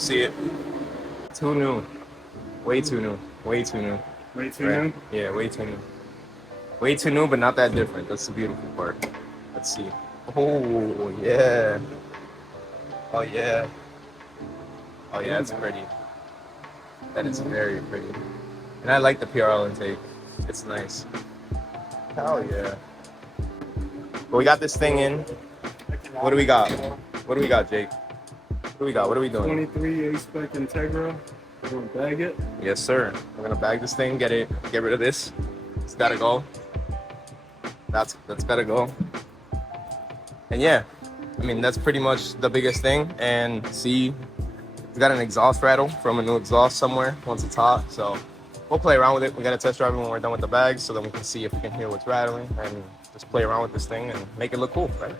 See it? Too new. Way too new. Way too new. Way too new? Yeah, way too new. Way too new, but not that different. That's the beautiful part. Let's see. Oh, yeah. Oh, yeah. Oh, yeah, it's pretty. That is very pretty. And I like the PRL intake. It's nice. Hell yeah. But we got this thing in. What do we got? What do we got, Jake? What do we got? What are we doing? 23 Aspec Integra. We're gonna bag it. Yes, sir. We're gonna bag this thing, get rid of this. It's gotta go. That's gotta go. And yeah, I mean that's pretty much the biggest thing. And see, it's got an exhaust rattle from a new exhaust somewhere once it's hot. So we'll play around with it. We gotta test drive it when we're done with the bags, so then we can see if we can hear what's rattling and just play around with this thing and make it look cool, right?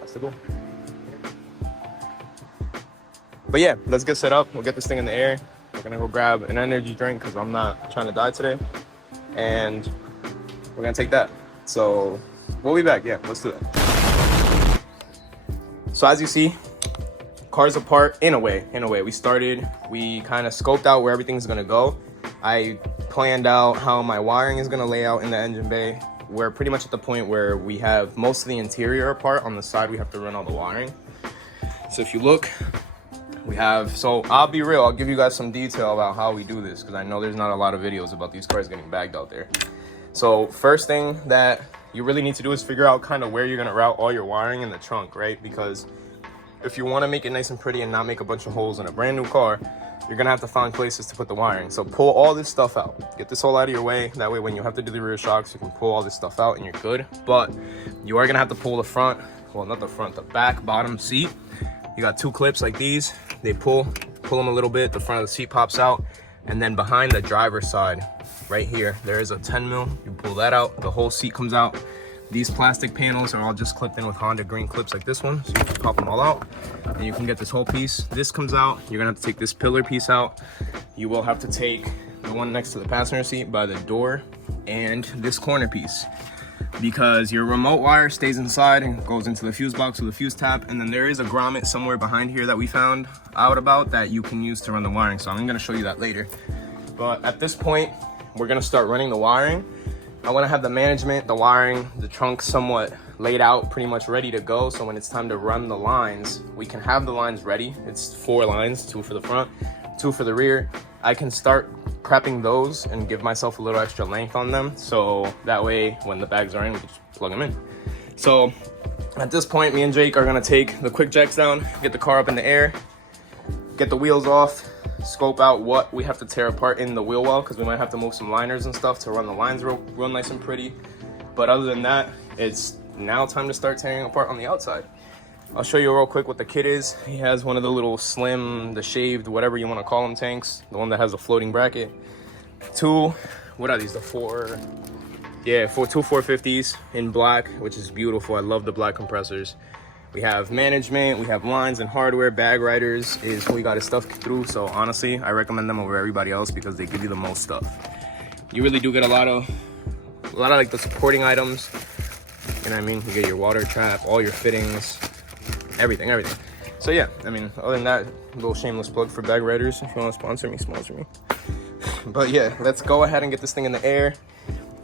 That's the goal. But yeah, let's get set up. We'll get this thing in the air. We're gonna go grab an energy drink because I'm not trying to die today. And we're gonna take that. So we'll be back. Yeah, let's do that. So as you see, car's apart in a way. We kind of scoped out where everything's gonna go. I planned out how my wiring is gonna lay out in the engine bay. We're pretty much at the point where we have most of the interior apart. On the side, we have to run all the wiring. So if you look, we have, so I'll be real, I'll give you guys some detail about how we do this because I know there's not a lot of videos about these cars getting bagged out there. So first thing that you really need to do is figure out kind of where you're gonna route all your wiring in the trunk, right? Because if you wanna make it nice and pretty and not make a bunch of holes in a brand new car, you're gonna have to find places to put the wiring. So pull all this stuff out. Get this all out of your way. That way when you have to do the rear shocks, you can pull all this stuff out and you're good. But you are gonna have to pull the front, well not the front, the back bottom seat. You got two clips like these. They pull them a little bit, the front of the seat pops out, and then behind the driver's side, right here, there is a 10 mil. You pull that out, the whole seat comes out. These plastic panels are all just clipped in with Honda green clips like this one, so you can pop them all out, and you can get this whole piece. This comes out, you're gonna have to take this pillar piece out. You will have to take the one next to the passenger seat by the door, and this corner piece. Because your remote wire stays inside and goes into the fuse box with a fuse tap, and then there is a grommet somewhere behind here that we found out about that you can use to run the wiring, so I'm going to show you that later. But at this point we're going to start running the wiring. I want to have the management, the wiring, the trunk somewhat laid out, pretty much ready to go, so when it's time to run the lines, we can have the lines ready. It's 4 lines, 2 for the front, 2 for the rear. I can start prepping those and give myself a little extra length on them, so that way when the bags are in, we can just plug them in. So at this point, me and Jake are gonna take the quick jacks down, get the car up in the air, get the wheels off, scope out what we have to tear apart in the wheel well, because we might have to move some liners and stuff to run the lines real nice and pretty. But other than that, it's now time to start tearing apart on the outside. I'll show you real quick what the kit is. He has one of the little slim, the shaved, whatever you want to call them tanks, the one that has a floating bracket. 2, what are these, the 4, yeah, 2 450s in black, which is beautiful. I love the black compressors. We have management, we have lines and hardware. Bag riders is who we got his stuff through, so honestly I recommend them over everybody else because they give you the most stuff. You really do get a lot of like the supporting items, you know what I mean? You get your water trap, all your fittings, everything. So yeah, I mean, other than that, a little shameless plug for bag riders. If you want to sponsor me. But yeah, let's go ahead and get this thing in the air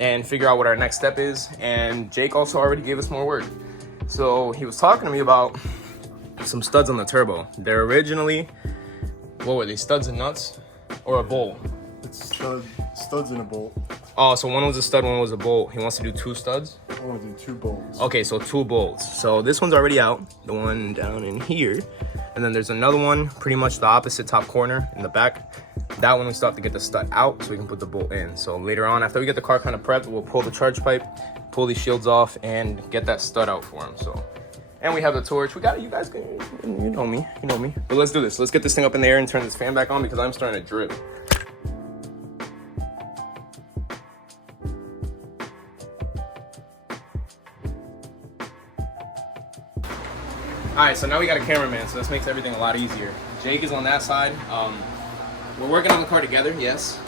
and figure out what our next step is. And Jake also already gave us more work. So he was talking to me about some studs on the turbo. They're originally, what were they, studs and nuts or a bolt? It's studs and a bolt. Oh, so one was a stud, one was a bolt. He wants to do 2 studs? I want to do 2 bolts. Okay, so 2 bolts. So this one's already out, the one down in here. And then there's another one, pretty much the opposite top corner in the back. That one we still have to get the stud out so we can put the bolt in. So later on, after we get the car kind of prepped, we'll pull the charge pipe, pull these shields off, and get that stud out for him. So, and we have the torch. We got it, you guys can, you know me. But let's do this. Let's get this thing up in the air and turn this fan back on because I'm starting to drip. All right, so now we got a cameraman, so this makes everything a lot easier. Jake is on that side. We're working on the car together, yes.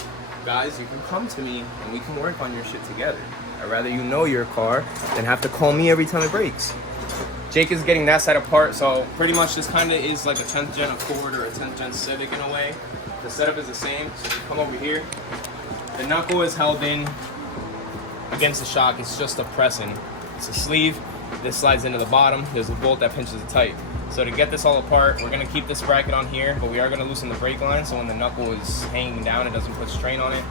Guys, you can come to me and we can work on your shit together. I'd rather you know your car than have to call me every time it breaks. Jake is getting that side apart, so pretty much this kind of is like a 10th gen Accord or a 10th gen Civic in a way. The setup is the same, so you come over here. The knuckle is held in against the shock. It's just a pressing. It's a sleeve. This slides into the bottom. There's a bolt that pinches it tight. So to get this all apart, we're gonna keep this bracket on here, but we are gonna loosen the brake line so when the knuckle is hanging down, it doesn't put strain on it.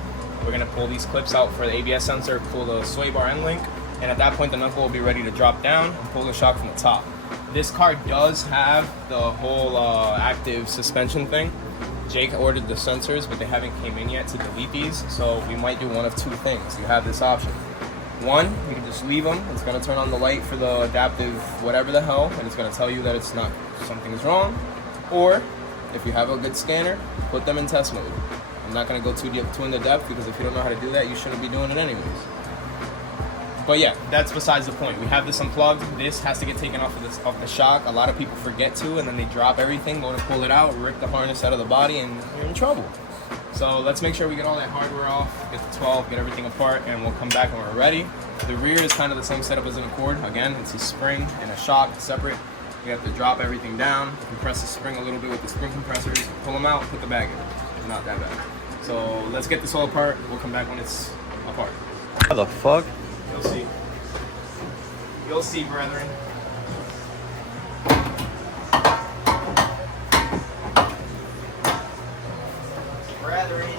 We're gonna pull these clips out for the ABS sensor, pull the sway bar end link, and at that point the knuckle will be ready to drop down and pull the shock from the top. This car does have the whole active suspension thing. Jake ordered the sensors, but they haven't came in yet to delete these, so we might do one of two things. You have this option. One, you can just leave them. It's gonna turn on the light for the adaptive whatever the hell, and it's gonna tell you that it's not, something's wrong. Or, if you have a good scanner, put them in test mode. I'm not gonna go too into depth because if you don't know how to do that, you shouldn't be doing it anyways. But yeah, that's besides the point. We have this unplugged. This has to get taken off of the shock. A lot of people forget to, and then they drop everything, go to pull it out, rip the harness out of the body, and you're in trouble. So let's make sure we get all that hardware off, get the 12, get everything apart, and we'll come back when we're ready. The rear is kind of the same setup as an Accord. Again, it's a spring and a shock separate. You have to drop everything down, compress the spring a little bit with the spring compressors, pull them out, put the bag in. Not that bad. So let's get this all apart. We'll come back when it's apart. How the fuck? You'll see. You'll see, brethren. Brethren.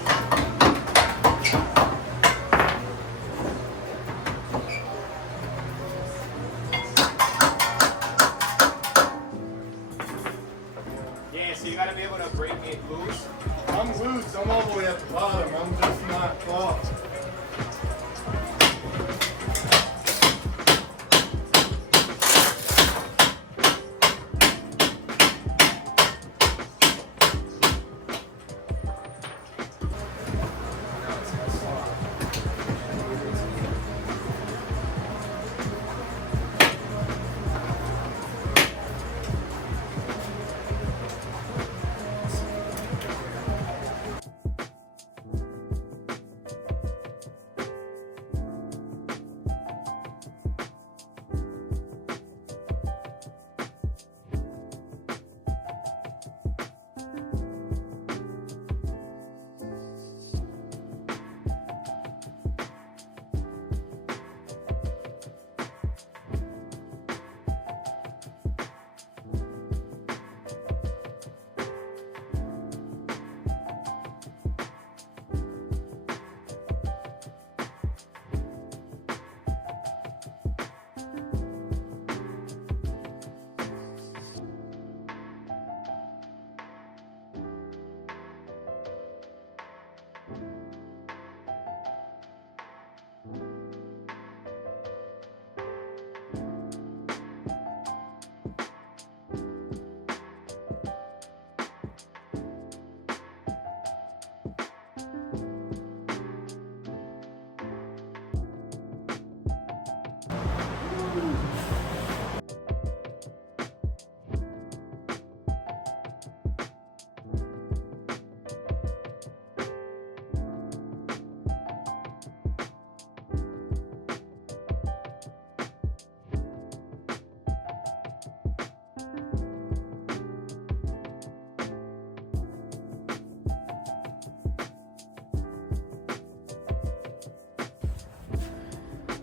Yeah, so you gotta be able to break it loose. I'm loose. I'm all the way at the bottom. I'm just not caught.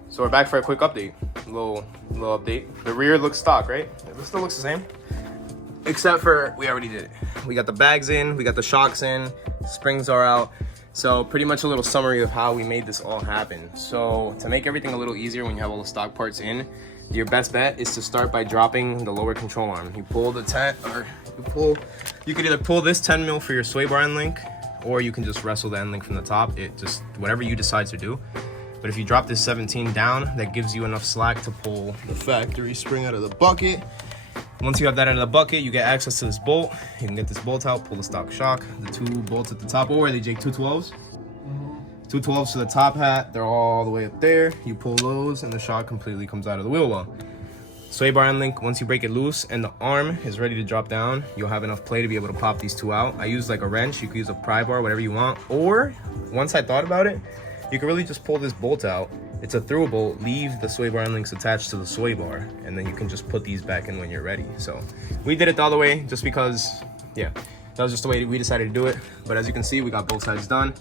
So we're back for a quick update. A little update. The rear looks stock, right? It still looks the same. Except for, we already did it. We got the bags in, we got the shocks in, springs are out. So pretty much a little summary of how we made this all happen. So to make everything a little easier when you have all the stock parts in, your best bet is to start by dropping the lower control arm. You pull the 10, or you could either pull this 10 mil for your sway bar end link, or you can just wrestle the end link from the top. It just, whatever you decide to do. But if you drop this 17 down, that gives you enough slack to pull the factory spring out of the bucket. Once you have that out of the bucket, you get access to this bolt. You can get this bolt out, pull the stock shock. The two bolts at the top, or are they, Jake, 212s? 212s to the top hat, they're all the way up there. You pull those and the shock completely comes out of the wheel well. Sway bar end link, once you break it loose and the arm is ready to drop down, you'll have enough play to be able to pop these two out. I use like a wrench, you can use a pry bar, whatever you want. Or, once I thought about it, you can really just pull this bolt out It's a through bolt. Leave the sway bar end links attached to the sway bar, and then you can just put these back in when you're ready. So we did it the other way just because, yeah, that was just the way we decided to do it. But as you can see, we got both sides done.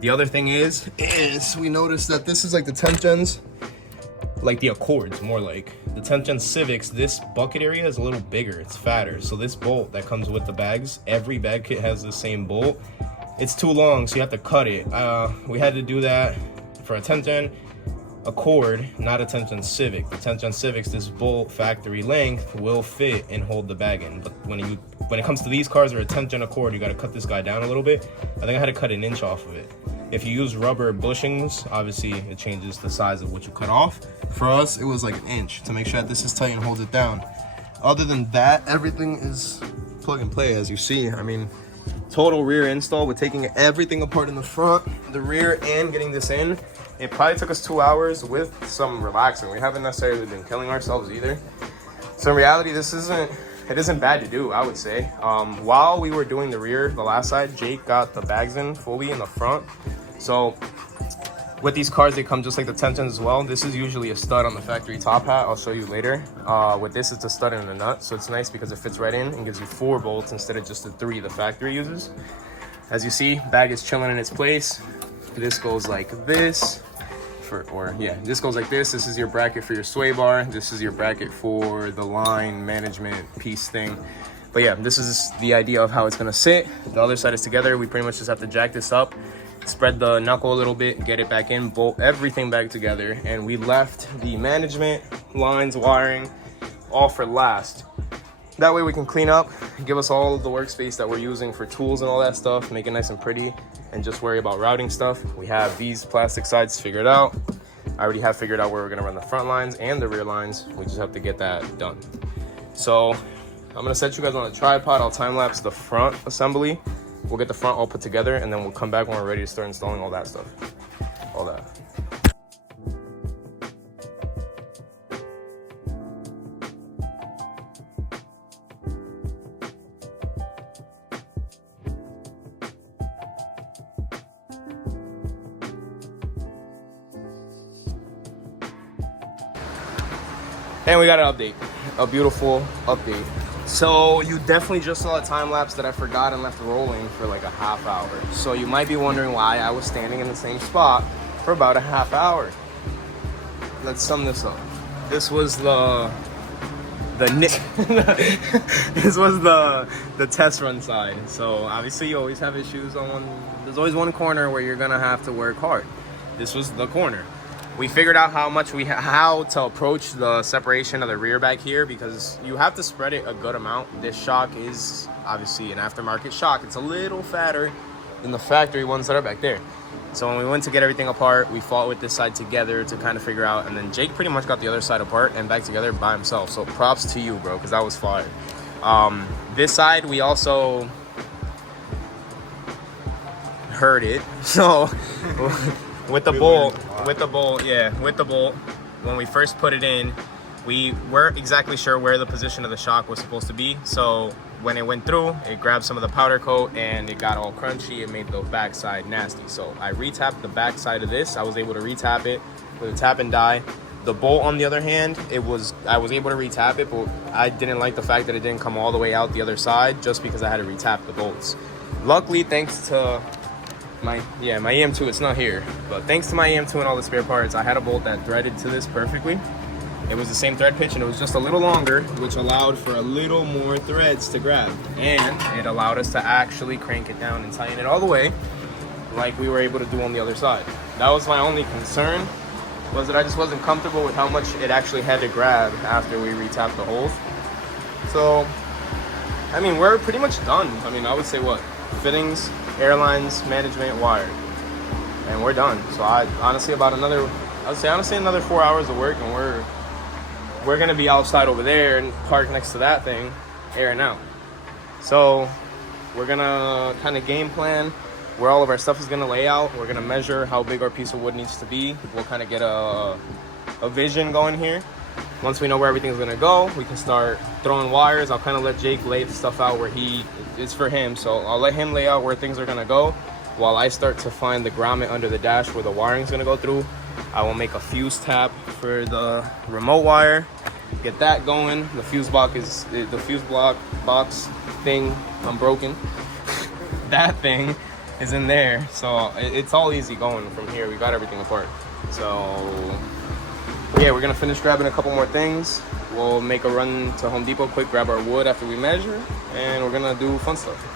The other thing is we noticed that this is like the 10th gens, like the Accords, more like the 10th gen Civics. This bucket area is a little bigger, it's fatter. So this bolt that comes with the bags, every bag kit has the same bolt. It's too long, so you have to cut it. We had to do that for a 10th gen Accord, not a 10th gen Civic. The 10th gen Civics, this bolt factory length will fit and hold the bag in. But when it comes to these cars or a 10th gen Accord, you got to cut this guy down a little bit. I think I had to cut an inch off of it. If you use rubber bushings, obviously it changes the size of what you cut off. For us, it was like an inch to make sure that this is tight and holds it down. Other than that, everything is plug and play, as you see. I mean, total rear install with taking everything apart in the front, the rear, and getting this in. It probably took us 2 hours with some relaxing. We haven't necessarily been killing ourselves either. So in reality, it isn't bad to do, I would say. While we were doing the rear, the last side, Jake got the bags in fully in the front. So with these cars, they come just like the 10th gens as well. This is usually a stud on the factory top hat. I'll show you later. With this, it's a stud and a nut. So it's nice because it fits right in and gives you 4 bolts instead of just the 3 the factory uses. As you see, bag is chilling in its place. This goes like this. This goes like this. This is your bracket for your sway bar. This is your bracket for the line management piece thing. But yeah, this is the idea of how it's gonna sit. The other side is together. We pretty much just have to jack this up, spread the knuckle a little bit, get it back in, bolt everything back together. And we left the management, lines, wiring, all for last. That way we can clean up, give us all of the workspace that we're using for tools and all that stuff, make it nice and pretty, and just worry about routing stuff. We have these plastic sides figured out. I already have figured out where we're gonna run the front lines and the rear lines. We just have to get that done. So I'm gonna set you guys on a tripod. I'll time lapse the front assembly. We'll get the front all put together, and then we'll come back when we're ready to start installing all that stuff. All that. And we got an update, a beautiful update. So you definitely just saw a time lapse that I forgot and left rolling for like a half hour. So you might be wondering why I was standing in the same spot for about a half hour. Let's sum this up. This was the this was the test run side. So obviously you always have issues on one. There's always one corner where you're gonna have to work hard. This was the corner. We figured out how to approach the separation of the rear back here, because you have to spread it a good amount. This shock is obviously an aftermarket shock. It's a little fatter than the factory ones that are back there. So when we went to get everything apart, we fought with this side together to kind of figure out, and then Jake pretty much got the other side apart and back together by himself. So props to you, bro, because that was fire. This side, we also heard it. So with the bolt, when we first put it in, we weren't exactly sure where the position of the shock was supposed to be. So when it went through, it grabbed some of the powder coat and it got all crunchy. It made the backside nasty. So I retapped the backside of this. I was able to retap it with a tap and die. The bolt, on the other hand, I was able to retap it, but I didn't like the fact that it didn't come all the way out the other side, just because I had to retap the bolts. Luckily, thanks to my EM2, it's not here, but thanks to my EM2 and all the spare parts, I had a bolt that threaded to this perfectly. It was the same thread pitch and it was just a little longer, which allowed for a little more threads to grab. And it allowed us to actually crank it down and tighten it all the way like we were able to do on the other side. That was my only concern, was that I just wasn't comfortable with how much it actually had to grab after we retapped the holes. So, I mean, we're pretty much done. I mean, I would say what? Fittings, airlines, management, wired. And we're done. So I honestly another 4 hours of work, and we're gonna be outside over there and park next to that thing, airing out. So we're gonna kind of game plan where all of our stuff is gonna lay out. We're gonna measure how big our piece of wood needs to be. We'll kind of get a vision going here. Once we know where everything's gonna go, we can start throwing wires. I'll kind of let Jake lay the stuff out where it's for him. So I'll let him lay out where things are gonna go, while I start to find the grommet under the dash where the wiring's gonna go through. I will make a fuse tap for the remote wire, get that going. The fuse block box thing unbroken. That thing is in there, so it's all easy going from here. We got everything apart. So yeah, we're gonna finish grabbing a couple more things. We'll make a run to Home Depot quick, grab our wood after we measure, and we're gonna do fun stuff.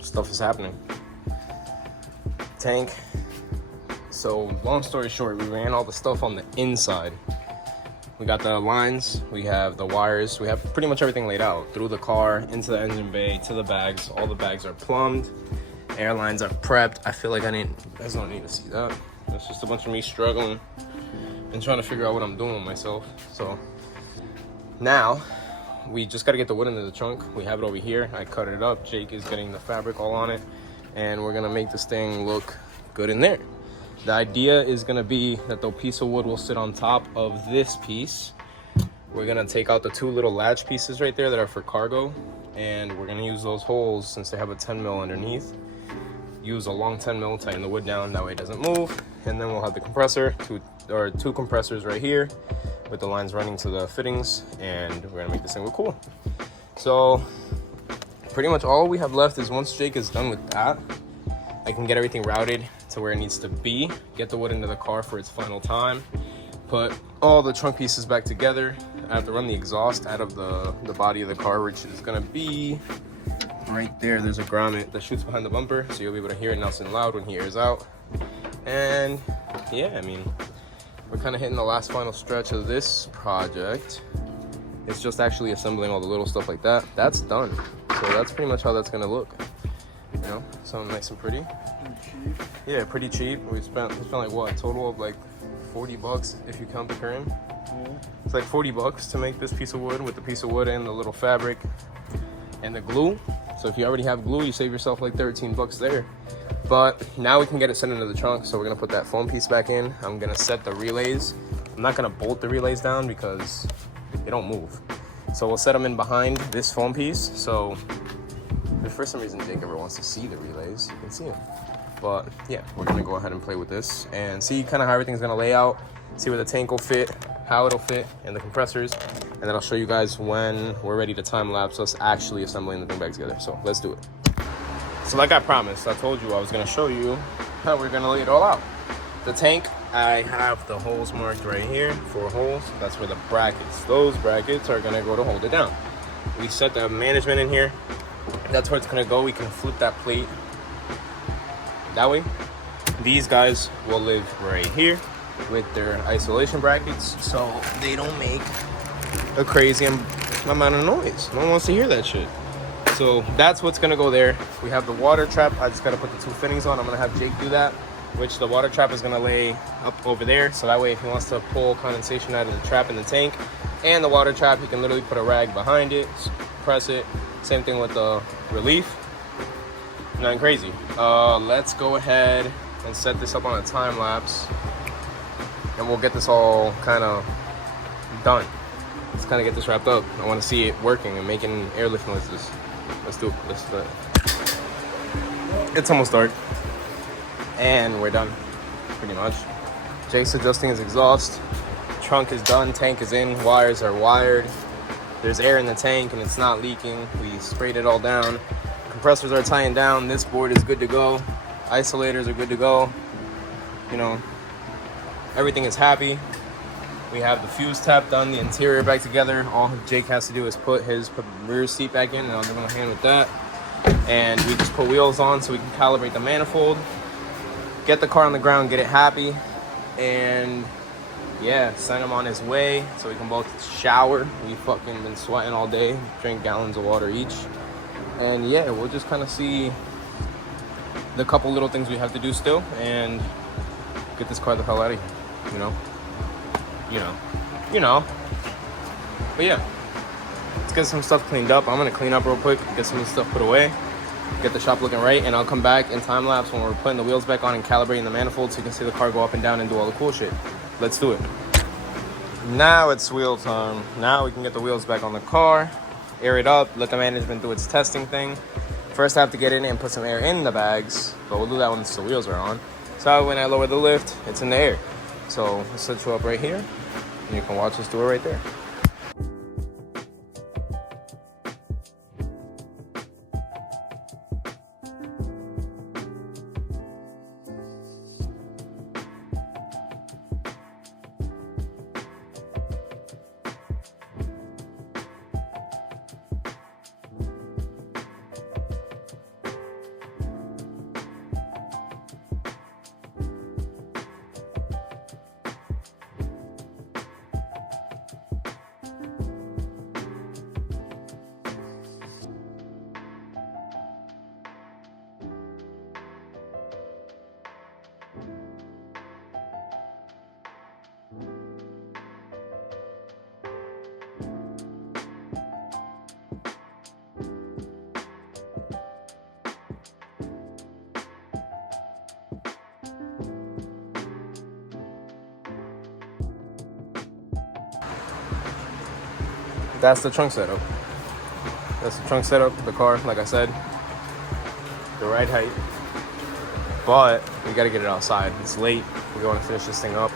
Stuff is happening. Tank. So long story short, we ran all the stuff on the inside. We got the lines, we have the wires, we have pretty much everything laid out through the car, into the engine bay, to the bags. All the bags are plumbed, airlines are prepped. I feel like you guys don't need to see that. That's just a bunch of me struggling and trying to figure out what I'm doing with myself. So now we just got to get the wood into the trunk. We have it over here. I cut it up. Jake is getting the fabric all on it, and we're gonna make this thing look good in there. The idea is gonna be that the piece of wood will sit on top of this piece. We're gonna take out the two little latch pieces right there that are for cargo, and we're gonna use those holes since they have a 10 mil underneath. Use a long 10 mil, tighten the wood down, that way it doesn't move. And then we'll have the compressor, two compressors right here with the lines running to the fittings, and we're gonna make this thing look cool. So pretty much all we have left is once Jake is done with that, I can get everything routed to where it needs to be, get the wood into the car for its final time, put all the trunk pieces back together. I have to run the exhaust out of the body of the car, which is gonna be right there. There's a grommet that shoots behind the bumper, so you'll be able to hear it nice and loud when he airs out. And yeah, I mean, we're kind of hitting the last final stretch of this project. It's just actually assembling all the little stuff like that. That's done. So that's pretty much how that's gonna look. You know, something nice and pretty. Cheap. Yeah, pretty cheap. We spent like what, a total of like 40 bucks if you count the curtain. Yeah. It's like 40 bucks to make this piece of wood with the piece of wood and the little fabric and the glue. So if you already have glue, you save yourself like 13 bucks there. But now we can get it sent into the trunk. So we're gonna put that foam piece back in. I'm gonna set the relays. I'm not gonna bolt the relays down because they don't move. So we'll set them in behind this foam piece. So if for some reason Jake ever wants to see the relays, you can see them. But yeah, we're gonna go ahead and play with this and see kind of how everything's gonna lay out, see where the tank will fit, how it'll fit, and the compressors. And then I'll show you guys when we're ready to time lapse us actually assembling the thing back together. So let's do it. So like I promised, I told you I was gonna show you how we're gonna lay it all out. The tank, I have the holes marked right here, 4 holes. That's where the brackets, those brackets are gonna go to hold it down. We set the management in here. That's where it's gonna go. We can flip that plate that way. These guys will live right here with their isolation brackets, so they don't make a crazy amount of noise. No one wants to hear that shit. So that's what's gonna go there. We have the water trap. I just gotta put the 2 fittings on. I'm gonna have Jake do that, which the water trap is gonna lay up over there. So that way if he wants to pull condensation out of the trap in the tank and the water trap, he can literally put a rag behind it, press it. Same thing with the relief. Nothing crazy. Let's go ahead and set this up on a time lapse, and we'll get this all kind of done. Let's kind of get this wrapped up. I want to see it working and making airlift noises. Let's do it. Let's do it. It's almost dark, and we're done, pretty much. Jake's adjusting his exhaust. Trunk is done. Tank is in. Wires are wired. There's air in the tank and it's not leaking. We sprayed it all down. Compressors are tying down. This board is good to go. Isolators are good to go. You know, everything is happy. We have the fuse tap done, the interior back together. All Jake has to do is put his rear seat back in, and I'll give him a hand with that. And we just put wheels on so we can calibrate the manifold, get the car on the ground, get it happy, and yeah, send him on his way so we can both shower. We fucking been sweating all day, drink gallons of water each. And yeah, we'll just kind of see the couple little things we have to do still and get this car the hell out of here, you know? But yeah, let's get some stuff cleaned up. I'm gonna clean up real quick, get some of the stuff put away, get the shop looking right, and I'll come back in time lapse when we're putting the wheels back on and calibrating the manifold so you can see the car go up and down and do all the cool shit. Let's do it. Now it's wheel time. Now we can get the wheels back on the car, air it up, let the management do its testing thing. First I have to get in and put some air in the bags, but we'll do that once the wheels are on. So when I lower the lift, it's in the air. So I'll set you up right here, and you can watch us do it right there. That's the trunk setup. That's the trunk setup. The car, like I said, the right height. But we gotta get it outside. It's late. We want to finish this thing up.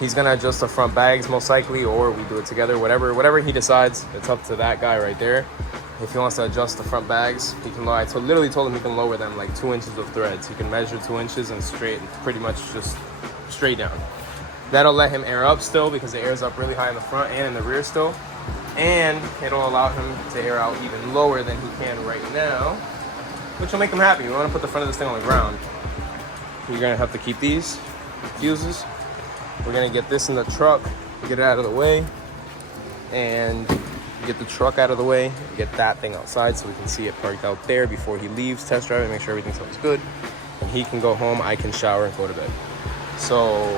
He's gonna adjust the front bags most likely, or we do it together. Whatever he decides. It's up to that guy right there. If he wants to adjust the front bags, he can lower. I literally told him he can lower them like 2 inches of threads. He can measure 2 inches and pretty much just straight down. That'll let him air up still because it airs up really high in the front and in the rear still. And it'll allow him to air out even lower than he can right now, which will make him happy. We want to put the front of this thing on the ground. You're gonna have to keep these fuses. We're gonna get this in the truck, get it out of the way, and get the truck out of the way, get that thing outside so we can see it parked out there before he leaves, test drive it, make sure everything sounds good. And he can go home, I can shower and go to bed. So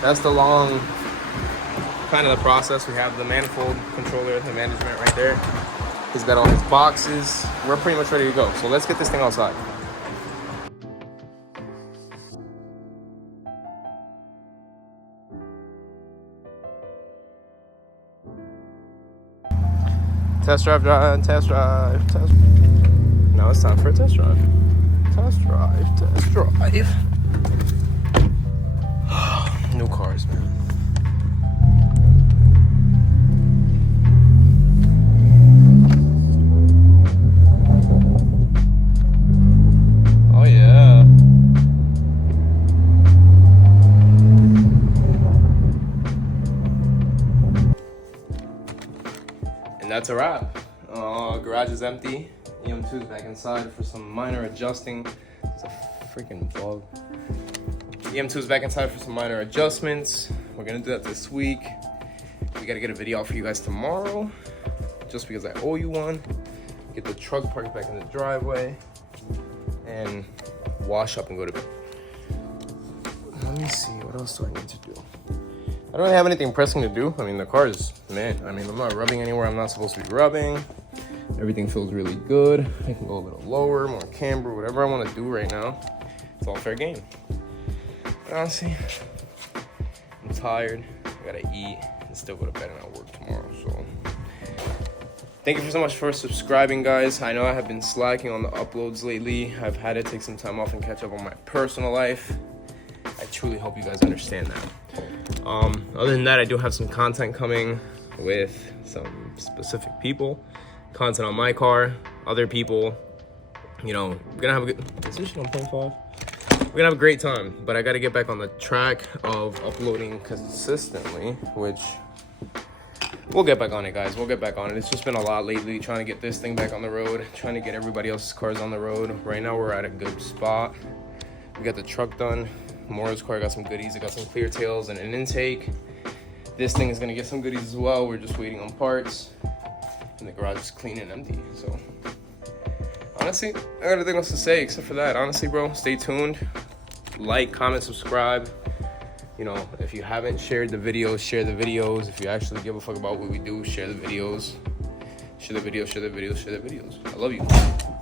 that's the long kind of the process. We have the manifold controller, the management right there. He's got all his boxes. We're pretty much ready to go. So let's get this thing outside. Test drive, test drive, test. Now it's time for a test drive. Test drive, test drive. New cars, man. That's a wrap. Garage is empty. EM2 is back inside for some minor adjusting. It's a freaking vlog. EM2 is back inside for some minor adjustments. We're gonna do that this week. We gotta get a video out for you guys tomorrow, just because I owe you one. Get the truck parked back in the driveway and wash up and go to bed. Let me see, what else do I need to do? I don't really have anything pressing to do. I mean, the car is, man, I mean, I'm not rubbing anywhere I'm not supposed to be rubbing. Everything feels really good. I can go a little lower, more camber, whatever I want to do right now. It's all fair game. But honestly, I'm tired. I gotta eat and still go to bed and I'll work tomorrow. So thank you so much for subscribing, guys. I know I have been slacking on the uploads lately. I've had to take some time off and catch up on my personal life. I truly hope you guys understand that. Other than that, I do have some content coming with some specific people. Content on my car, other people. You know, we're gonna have a good. Is this shit on 0.5? We're gonna have a great time, but I gotta get back on the track of uploading consistently, which we'll get back on it, guys. We'll get back on it. It's just been a lot lately, trying to get this thing back on the road, trying to get everybody else's cars on the road. Right now, we're at a good spot. We got the truck done. Mora's car got some goodies. It got some clear tails and an intake. This thing is gonna get some goodies as well. We're just waiting on parts. And the garage is clean and empty. So honestly, I got nothing else to say except for that. Honestly, bro, stay tuned. Like, comment, subscribe. You know, if you haven't shared the videos, share the videos. If you actually give a fuck about what we do, share the videos. Share the videos, share the videos, share the videos. I love you.